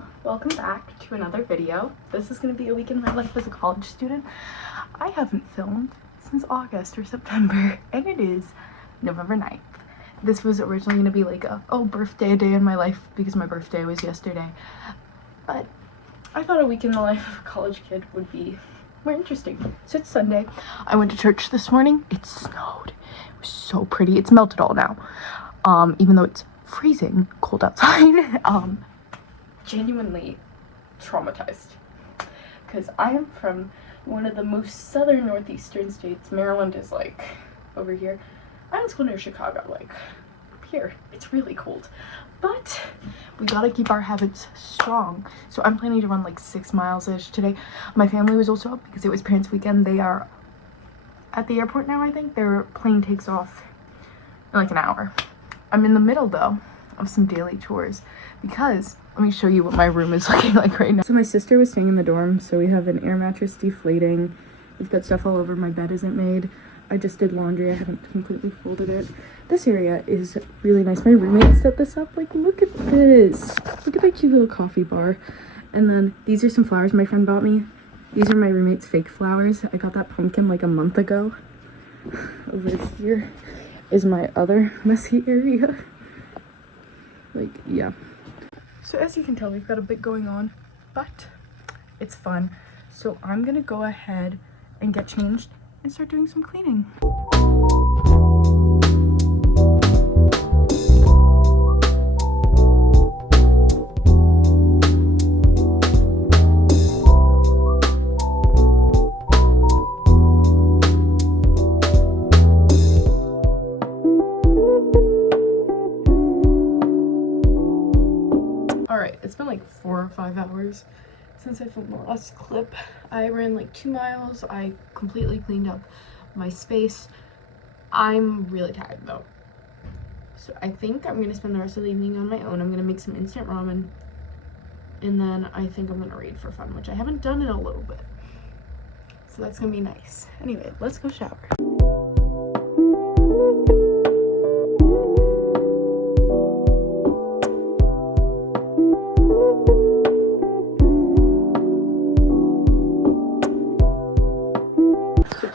Hello, welcome back to another video. This is going to be a week in my life as a college student. I haven't filmed since August or September, and it is November 9th. This was originally going to be like a birthday day in my life because my birthday was yesterday, but I thought a week in the life of a college kid would be more interesting. So it's Sunday. I went to church this morning. It snowed. It was so pretty. It's melted all now, even though it's freezing cold outside. Genuinely traumatized because I am from one of the most southern northeastern states. Maryland is like over here. I'm in school near Chicago, like up here. It's really cold, but we gotta keep our habits strong. So I'm planning to run like 6 miles-ish today. My family was also up because it was parents' weekend. They are at the airport now. I think their plane takes off in like an hour. I'm in the middle though of some daily chores because let me show you what my room is looking like right now. So my sister was staying in the dorm, so we have an air mattress deflating. We've got stuff all over. My bed isn't made. I just did laundry. I haven't completely folded it. This area is really nice. My roommate set this up. Like, look at this. Look at that cute little coffee bar. And then these are some flowers my friend bought me. These are my roommate's fake flowers. I got that pumpkin like a month ago. Over here is my other messy area. Like, yeah. So as you can tell, we've got a bit going on, but it's fun. So I'm gonna go ahead and get changed and start doing some cleaning. It's been like 4 or 5 hours since I filmed the last clip. I ran like 2 miles. I completely cleaned up my space. I'm really tired though. So I think I'm gonna spend the rest of the evening on my own. I'm gonna make some instant ramen. And then I think I'm gonna read for fun, which I haven't done in a little bit. So that's gonna be nice. Anyway, let's go shower.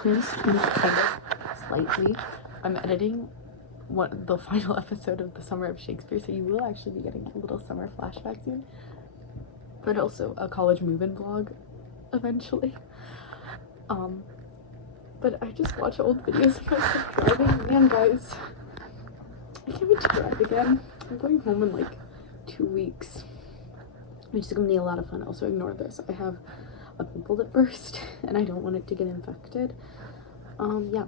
Plans kind of slightly. I'm editing the final episode of the Summer of Shakespeare, so you will actually be getting a little summer flashback soon, but also a college move-in vlog eventually. But I just watch old videos of myself driving. Man, guys, I can't wait to drive again. I'm going home in like 2 weeks, which is gonna be a lot of fun. Also, ignore this. I have a pimple that burst and I don't want it to get infected. Yeah,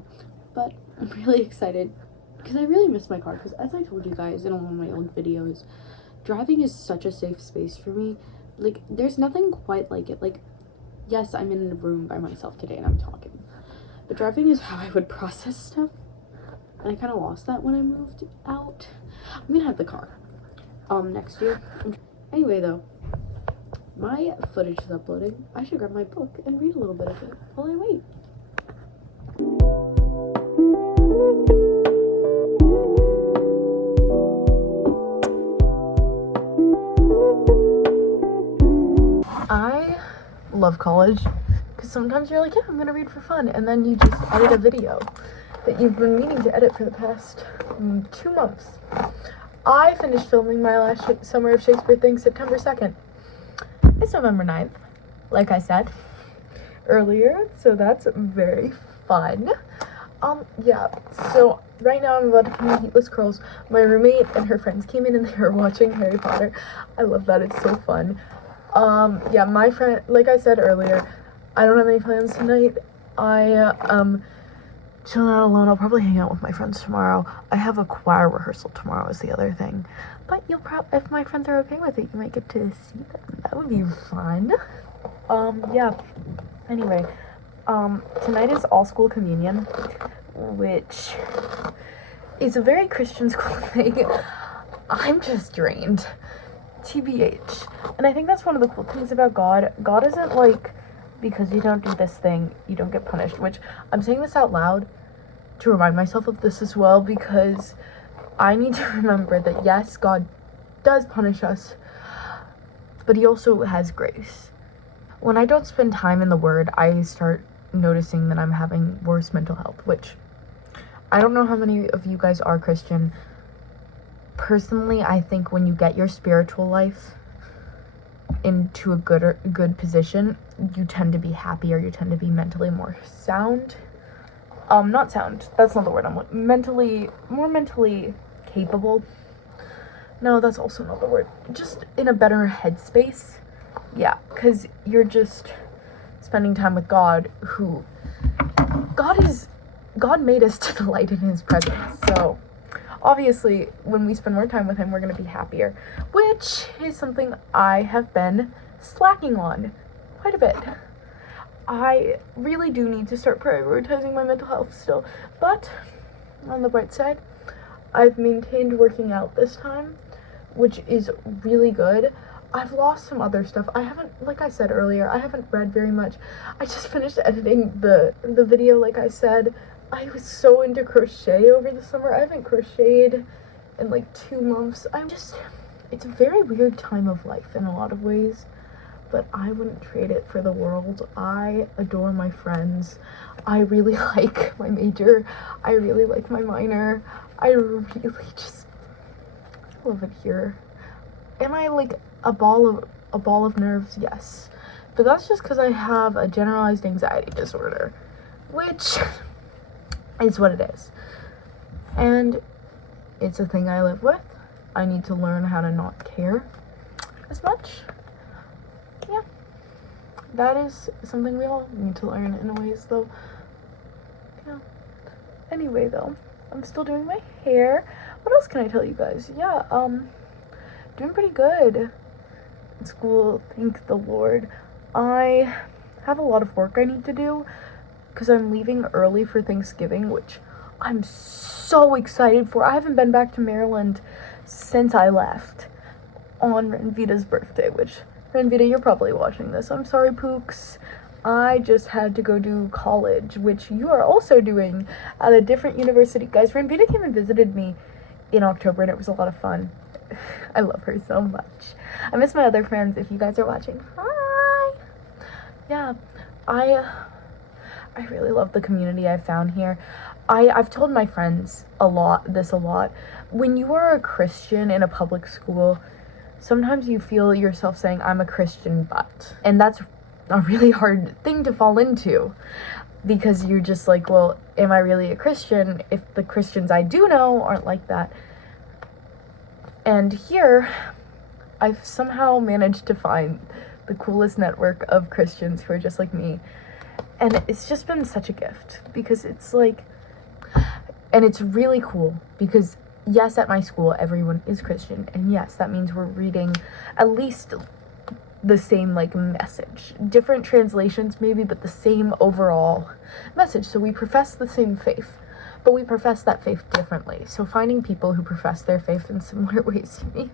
but I'm really excited because I really miss my car, because as I told you guys in one of my old videos, driving is such a safe space for me. Like, there's nothing quite like it. Like, yes, I'm in a room by myself today and I'm talking, but driving is how I would process stuff, and I kind of lost that when I moved out. I'm gonna have the car next year. Anyway though, my footage is uploading. I should grab my book and read a little bit of it while I wait. I love college because sometimes you're like, yeah, I'm gonna read for fun, and then you just edit a video that you've been meaning to edit for the past 2 months. I finished filming my last Summer of Shakespeare thing September 2nd. It's November 9th, like I said earlier, so that's very fun. Yeah, so right now I'm about to put Heatless Curls. My roommate and her friends came in and they were watching Harry Potter. I love that, it's so fun. Yeah, my friend, like I said earlier, I don't have any plans tonight. I chilling out alone. I'll probably hang out with my friends tomorrow. I have a choir rehearsal tomorrow is the other thing. But you'll if my friends are okay with it, you might get to see them. That would be fun. Yeah. Anyway, tonight is all school communion, which is a very Christian school thing. I'm just drained. TBH. And I think that's one of the cool things about God. God isn't like, because you don't do this thing, you don't get punished, which I'm saying this out loud to remind myself of this as well, because I need to remember that yes, God does punish us but he also has grace. When I don't spend time in the Word, I start noticing that I'm having worse mental health, which I don't know how many of you guys are Christian. Personally, I think when you get your spiritual life into a good position, you tend to be happier, you tend to be mentally more sound. Not sound, that's not the word I'm looking, more mentally capable. No, that's also not the word. Just in a better headspace. Yeah, because you're just spending time with God, who God made us to delight in his presence. So obviously when we spend more time with him, we're going to be happier, which is something I have been slacking on quite a bit. I really do need to start prioritizing my mental health still, but on the bright side, I've maintained working out this time, which is really good. I've lost some other stuff. I haven't, like I said earlier, I haven't read very much. I just finished editing the video, like I said. I was so into crochet over the summer. I haven't crocheted in like 2 months. It's a very weird time of life in a lot of ways, but I wouldn't trade it for the world. I adore my friends. I really like my major. I really like my minor. I really just love it here. Am I like a ball of nerves? Yes. But that's just because I have a generalized anxiety disorder, which is what it is. And it's a thing I live with. I need to learn how to not care as much. Yeah. That is something we all need to learn in ways, though. Yeah. Anyway, though, I'm still doing my hair. What else can I tell you guys? Yeah, doing pretty good in school, thank the Lord. I have a lot of work I need to do because I'm leaving early for Thanksgiving, which I'm so excited for. I haven't been back to Maryland since I left on Renvita's birthday, which, Renvita, you're probably watching this. I'm sorry, Pooks. I just had to go do college, which you are also doing at a different university. Guys, Renvita came and visited me in October, and it was a lot of fun. I love her so much. I miss my other friends. If you guys are watching, hi. Yeah, I really love the community I've found here. I've told my friends a lot. When you are a Christian in a public school, sometimes you feel yourself saying, I'm a Christian, but. And that's a really hard thing to fall into, because you're just like, well, am I really a Christian if the Christians I do know aren't like that? And here, I've somehow managed to find the coolest network of Christians who are just like me. And it's just been such a gift, because it's like, and it's really cool because yes, at my school, everyone is Christian. And yes, that means we're reading at least the same like message, different translations maybe, but the same overall message. So we profess the same faith, but we profess that faith differently. So finding people who profess their faith in similar ways to me,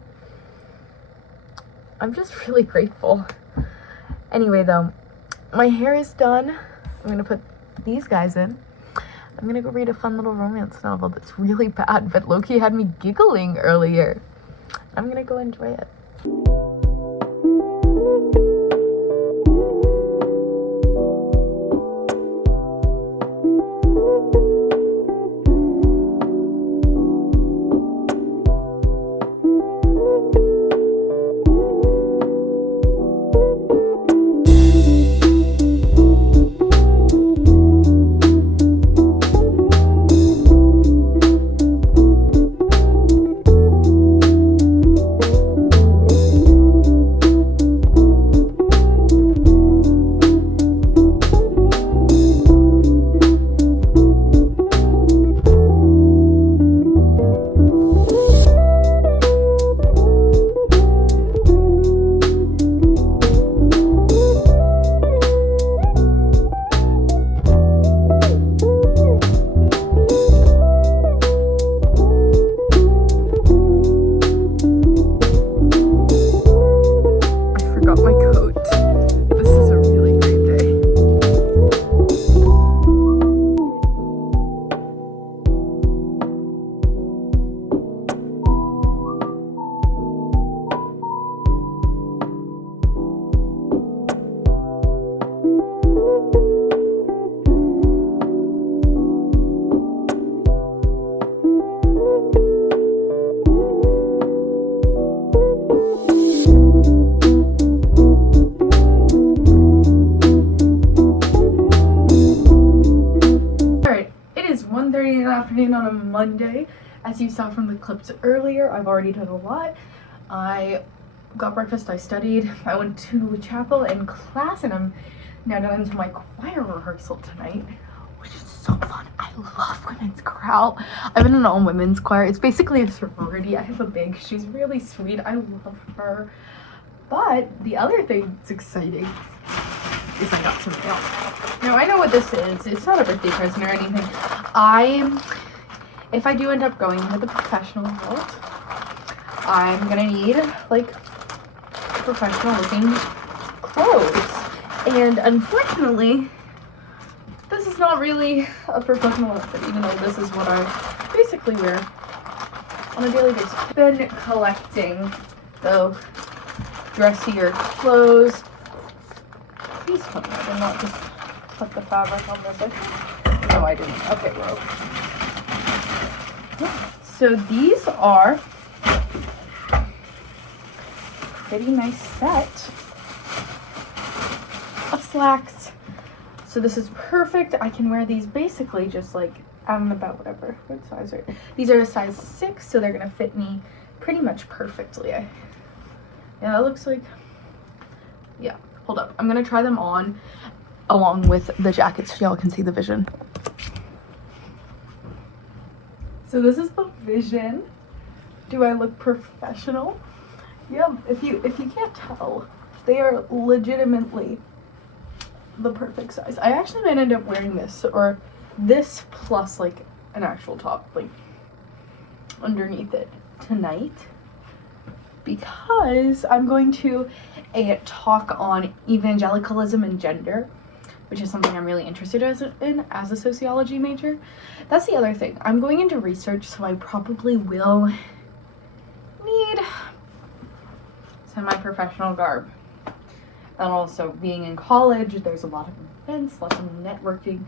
I'm just really grateful. Anyway, though, my hair is done. I'm gonna put these guys in. I'm gonna go read a fun little romance novel that's really bad, but low-key had me giggling earlier. I'm gonna go enjoy it. saw from the clips earlier, I've already done a lot. I got breakfast, I studied, I went to chapel and class, and I'm now going into my choir rehearsal tonight, which is so fun. I love women's chorale. I've been in an all-women's choir. It's basically a sorority. I have a big, she's really sweet. I love her. But the other thing that's exciting is I got some mail. Now, I know what this is. It's not a birthday present or anything. If I do end up going into the professional world, I'm gonna need like professional looking clothes. And unfortunately, this is not really a professional outfit, even though this is what I basically wear on a daily basis. I've been collecting the dressier clothes. Please tell me I did not just put the fabric on this. No, I didn't. Okay, well. So these are pretty nice set of slacks. So this is perfect. I can wear these basically just like out and about, whatever. What size are these? Are a size 6, so they're gonna fit me pretty much perfectly. Yeah, that looks like, yeah. Hold up, I'm gonna try them on along with the jackets so y'all can see the vision. So this is the vision. Do I look professional? Yeah, if you can't tell, they are legitimately the perfect size. I actually might end up wearing this, or this plus like an actual top like underneath it tonight, because I'm going to a talk on evangelicalism and gender, which is something I'm really interested in as a sociology major. That's the other thing. I'm going into research, so I probably will need semi-professional garb. And also being in college, there's a lot of events, lots of networking.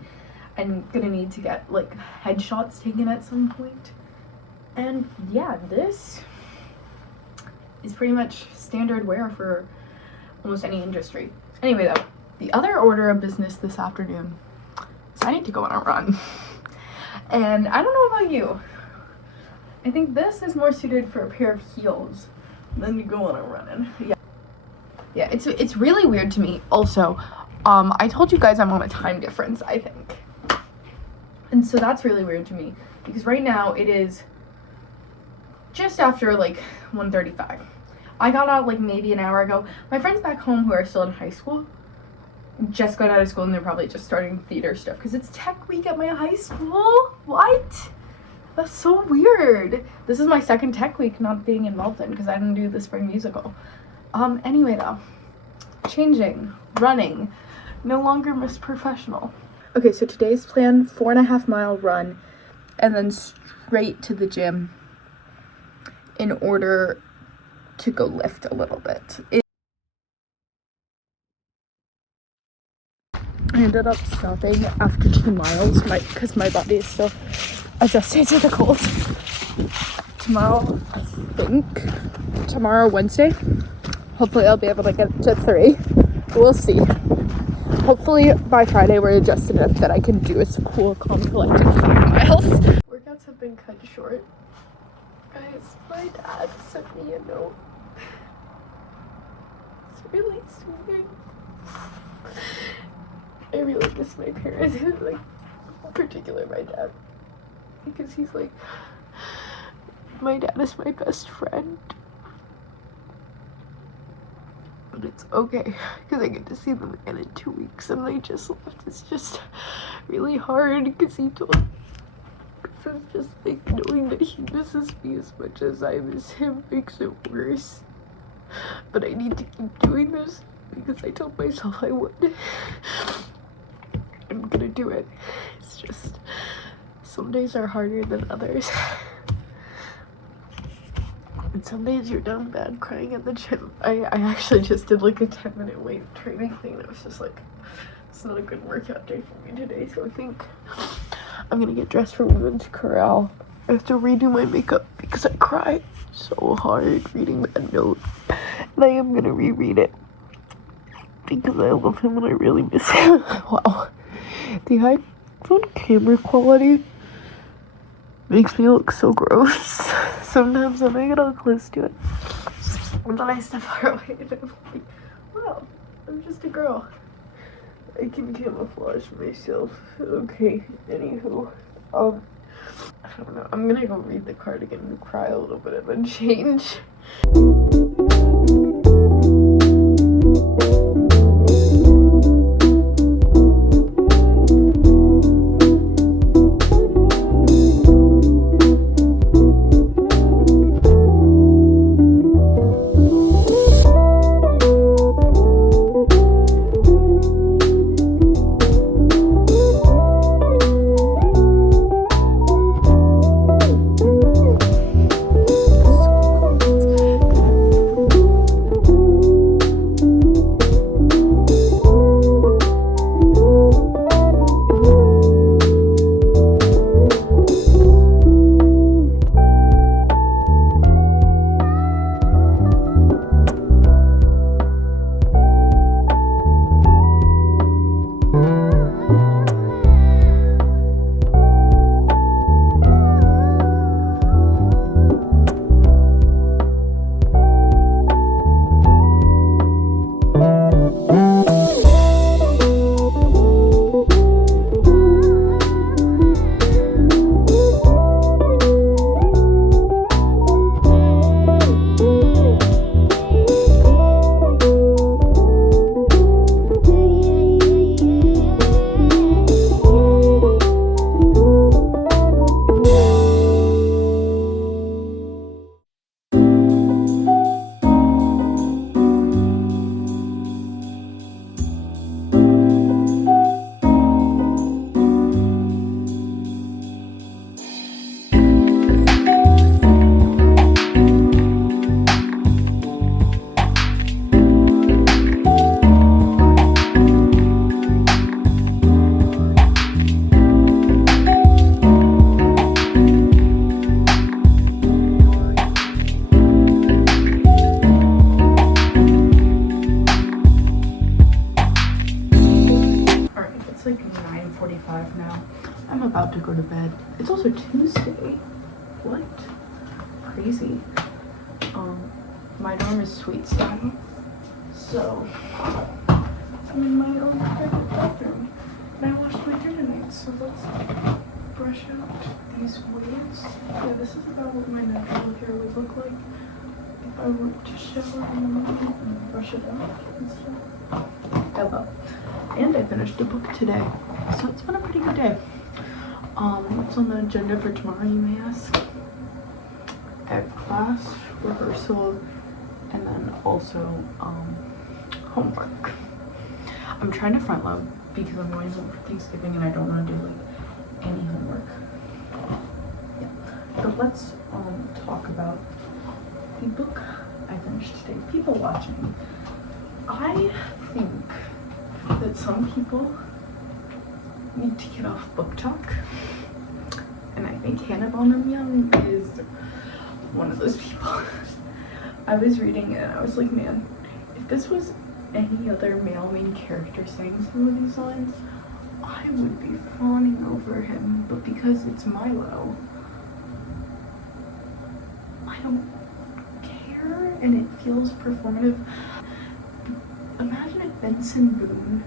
I'm gonna need to get like headshots taken at some point. And yeah, this is pretty much standard wear for almost any industry. Anyway though, the other order of business this afternoon is I need to go on a run. And I don't know about you, I think this is more suited for a pair of heels than to go on a run in. Yeah, it's really weird to me. Also, I told you guys I'm on a time difference, I think. And so that's really weird to me, because right now it is just after like 1:35. I got out like maybe an hour ago. My friends back home who are still in high school just got out of school, and they're probably just starting theater stuff because it's tech week at my high school. What? That's so weird. This is my second tech week not being involved in because I didn't do the spring musical. Anyway though, changing, running, no longer Miss Professional. Okay, so today's plan, 4.5 mile run and then straight to the gym in order to go lift a little bit. I ended up stopping after 2 miles because my body is still adjusting to the cold. Tomorrow, I think, Wednesday, hopefully I'll be able to get to 3. We'll see. Hopefully by Friday we're adjusted enough that I can do a cool, calm, collected 5 miles. Workouts have been cut short. Guys, my dad sent me a note. It's really sweet. I really miss my parents, like, in particular my dad, because he's like, my dad is my best friend. But it's okay, because I get to see them again in 2 weeks, and they just left. It's just really hard, because it's just like knowing that he misses me as much as I miss him makes it worse. But I need to keep doing this, because I told myself I would. I'm gonna do it. It's just, some days are harder than others. And some days you're down bad crying at the gym. I actually just did like a 10-minute weight training thing, and it was just like, it's not a good workout day for me today, so I think I'm gonna get dressed for women's chorale. I have to redo my makeup because I cried so hard reading that note, and I am gonna reread it because I love him and I really miss him. Wow. The iPhone camera quality Makes me look so gross. Sometimes when I get all close to it, and then I step far away and I'm like, wow, I'm just a girl. I can camouflage myself. Okay, anywho. I don't know. I'm gonna go read the cardigan and cry a little bit and then change. Like 9:45 now. I'm about to go to bed. It's also Tuesday. What? Crazy. My dorm is suite style, so I'm in my own private bathroom. And I washed my hair tonight, so let's brush out these waves. Yeah, this is about what my natural hair would look like if I were to shower in the morning and brush it out and stuff. Hello. And I finished a book today, so it's been a pretty good day. What's on the agenda for tomorrow, you may ask? I have class, rehearsal, and then also homework. I'm trying to front load because I'm going home for Thanksgiving and I don't want to do like any homework. Yeah. So let's talk about the book I finished today. People watching. I think that some people need to get off book talk, and I think Hannah Bonham Young is one of those people. I was reading it and I was like, man, if this was any other male main character saying some of these lines, I would be fawning over him, but because it's Milo, I don't care and it feels performative. Imagine if Benson Boone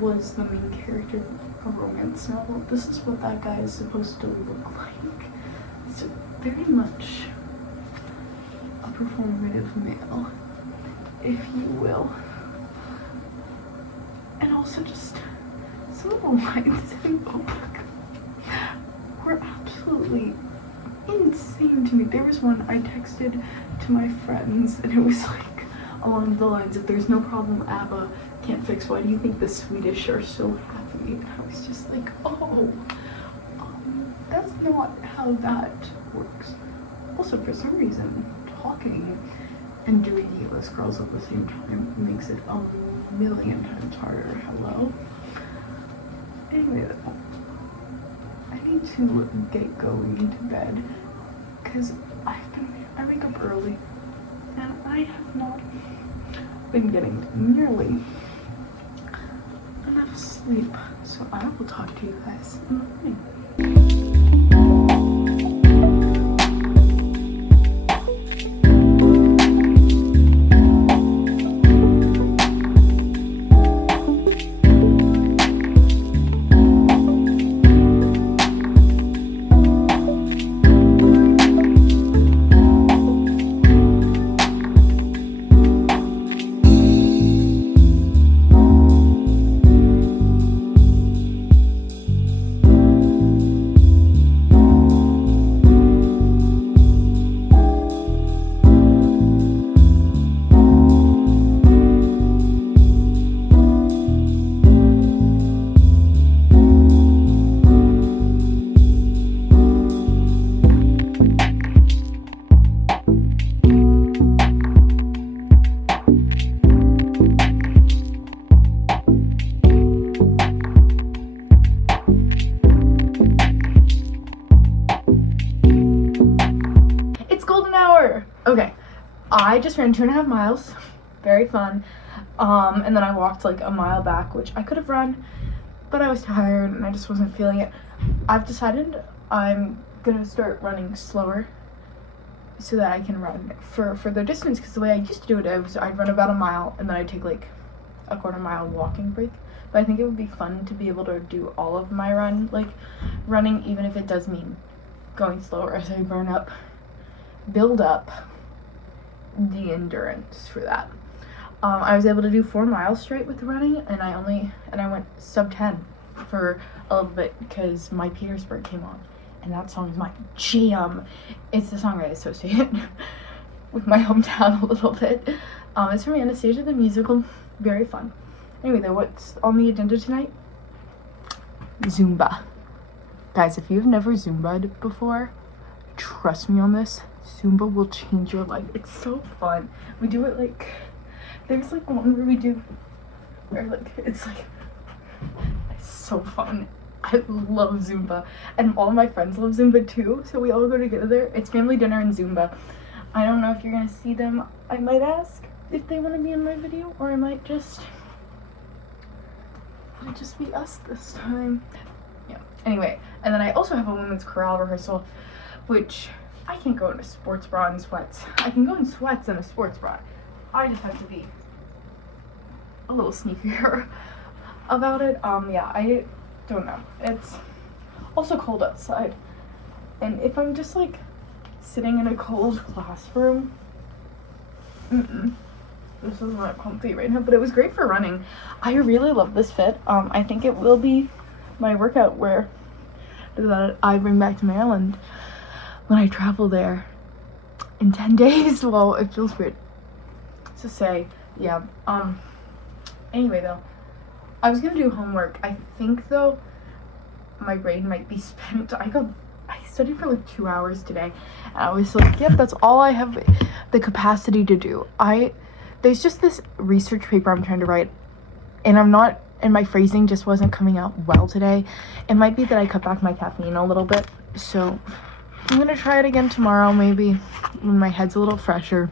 was the main character of a romance novel. This is what that guy is supposed to look like. It's very much a performative male, if you will. And also just some of the lines in the book were absolutely insane to me. There was one I texted to my friends and it was like along the lines of, there's no problem ABBA can't fix, why do you think the Swedish are so happy? And I was just like, oh, that's not how that works. Also, for some reason, talking and doing Eagles Girls at the same time makes it a million times harder. Hello? Anyway, I need to get going to bed because I wake up early and I have not been getting nearly enough sleep, so I will talk to you guys in the morning. Okay, I just ran 2.5 miles. Very fun. And then I walked like a mile back, which I could have run, but I was tired and I just wasn't feeling it. I've decided I'm gonna start running slower so that I can run for the distance, because the way I used to do it was I'd run about a mile and then I'd take like a quarter mile walking break. But I think it would be fun to be able to do all of my running, even if it does mean going slower as I build up the endurance for that. I was able to do 4 miles straight with running, and I went sub 10 for a little bit because My Petersburg came on, and that song is my jam. It's the song I associate with my hometown a little bit. It's from Anastasia the Musical. Very fun. Anyway, though, what's on the agenda tonight? Zumba. Guys, if you've never Zumba'd before, trust me on this. Zumba will change your life. It's so fun. We do it like, there's like one where we do, where like, it's so fun. I love Zumba, and all of my friends love Zumba too, so we all go together. It's family dinner and Zumba. I don't know if you're gonna see them. I might ask if they want to be in my video, or it might just be us this time. Yeah, anyway, and then I also have a women's chorale rehearsal, which I can't go in a sports bra and sweats. I can go in sweats and a sports bra. I just have to be a little sneakier about it. Yeah, I don't know. It's also cold outside, and if I'm just like sitting in a cold classroom, this is not comfy right now, but it was great for running. I really love this fit. I think it will be my workout wear that I bring back to Maryland when I travel there in 10 days. Well, it feels weird to say. Yeah. Anyway, though, I was gonna do homework. I think, though, my brain might be spent. I studied for like 2 hours today, and I was like, yep, that's all I have the capacity to do. There's just this research paper I'm trying to write, and my phrasing just wasn't coming out well today. It might be that I cut back my caffeine a little bit, so I'm gonna try it again tomorrow, maybe when my head's a little fresher.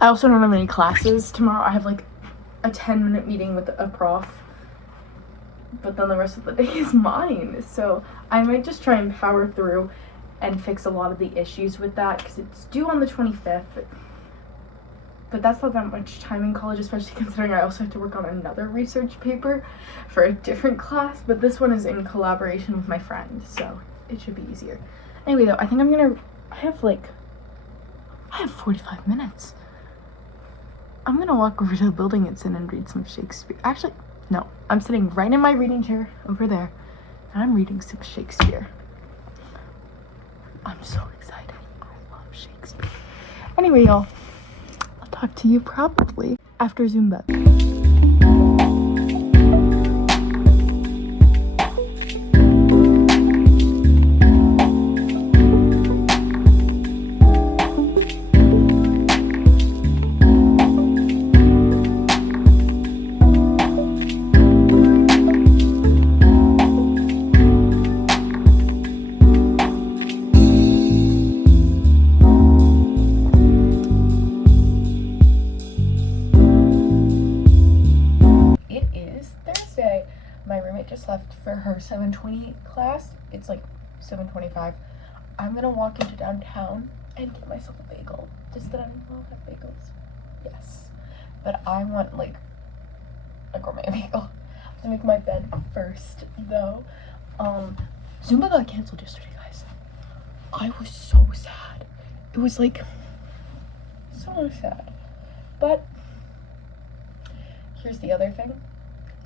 I also don't have any classes tomorrow. I have like a 10-minute meeting with a prof, but then the rest of the day is mine, so I might just try and power through and fix a lot of the issues with that, because it's due on the 25th. But that's not that much time in college, especially considering I also have to work on another research paper for a different class, but this one is in collaboration with my friend, so it should be easier. Anyway, though, I think I have 45 minutes. I'm gonna walk over to the building it's in and read some Shakespeare. Actually, no, I'm sitting right in my reading chair over there, and I'm reading some Shakespeare. I'm so excited. I love Shakespeare. Anyway, y'all, I'll talk to you probably after Zumba. Just left for her 7:20 class. It's like 7:25. I'm gonna walk into downtown and get myself a bagel. Just that I don't have bagels. Yes. But I want like a gourmet bagel. I have to make my bed first though. Zumba got canceled yesterday, guys. I was so sad. It was like so sad. But here's the other thing.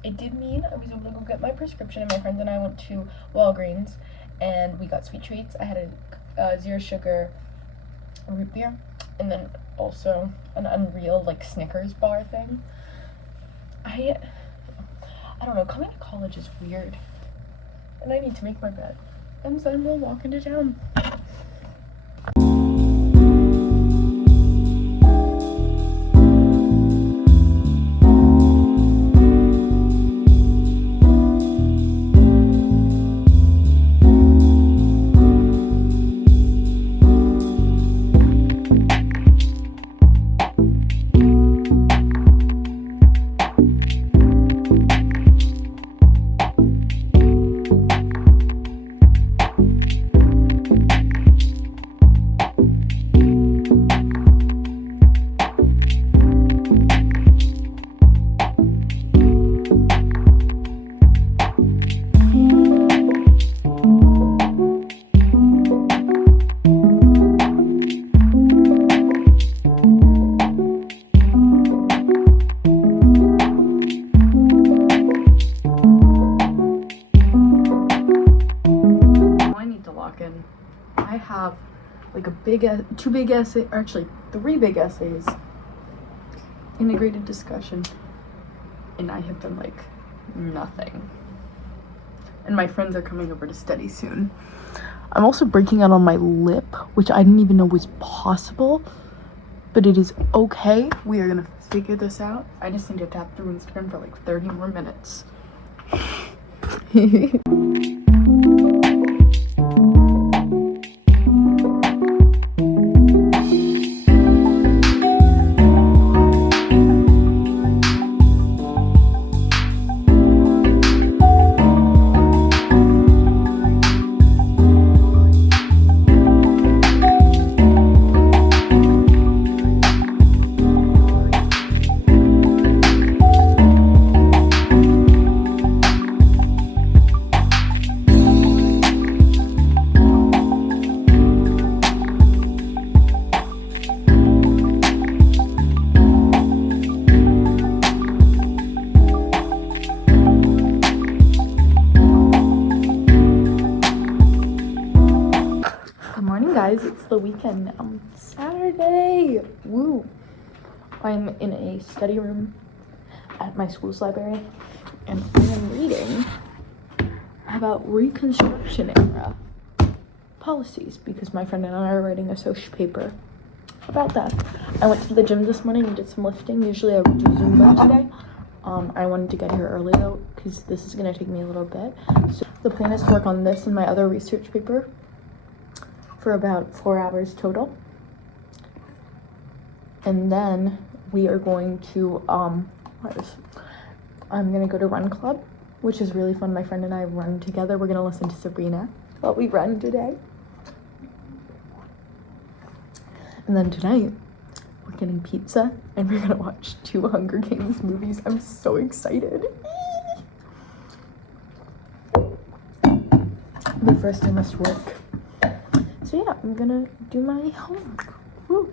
It did mean I was able to go get my prescription, and my friends and I went to Walgreens, and we got sweet treats. I had a 0 sugar root beer, and then also an Unreal like Snickers bar thing. I don't know, coming to college is weird, and I need to make my bed, and then we'll walk into town. I have like two big essays, or actually 3 big essays, integrated discussion, and I have done like nothing. And my friends are coming over to study soon. I'm also breaking out on my lip, which I didn't even know was possible, but it is okay. We are gonna figure this out. I just need to tap through Instagram for like 30 more minutes. Guys, it's the weekend now. Saturday! Woo! I'm in a study room at my school's library, and I am reading about Reconstruction era policies because my friend and I are writing a social paper about that. I went to the gym this morning and did some lifting. Usually I would do Zumba today. I wanted to get here early though because this is going to take me a little bit. So the plan is to work on this and my other research paper for about 4 hours total, and then we are going to I'm gonna go to run club, which is really fun. My friend and I run together. We're gonna listen to Sabrina while we run today, and then tonight we're getting pizza and we're gonna watch 2 Hunger Games movies. I'm so excited. But first I must work. So yeah, I'm gonna do my homework. Woo.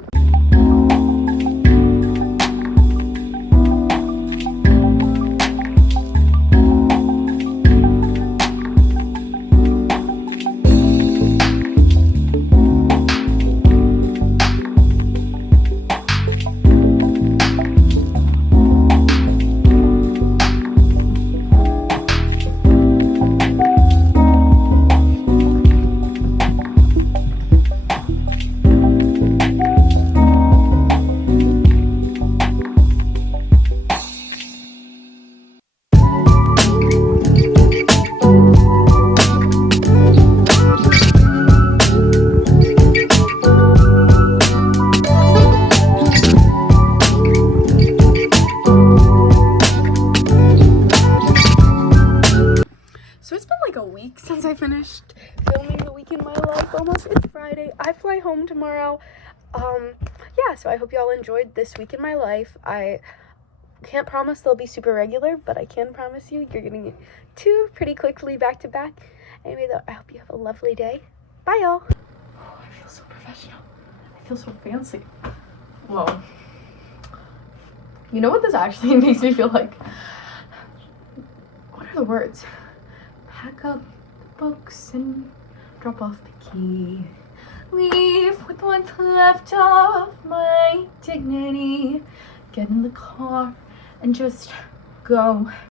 So it's been like a week since I finished filming The Week in My Life. Almost. It's Friday. I fly home tomorrow. Yeah, so I hope y'all enjoyed this week in my life. I can't promise they'll be super regular, but I can promise you're getting 2 pretty quickly back to back. Anyway, though, I hope you have a lovely day. Bye, y'all. Oh, I feel so professional. I feel so fancy. Whoa. You know what this actually makes me feel like? What are the words? Pack up the books and drop off the key. Leave with what's left of my dignity. Get in the car and just go.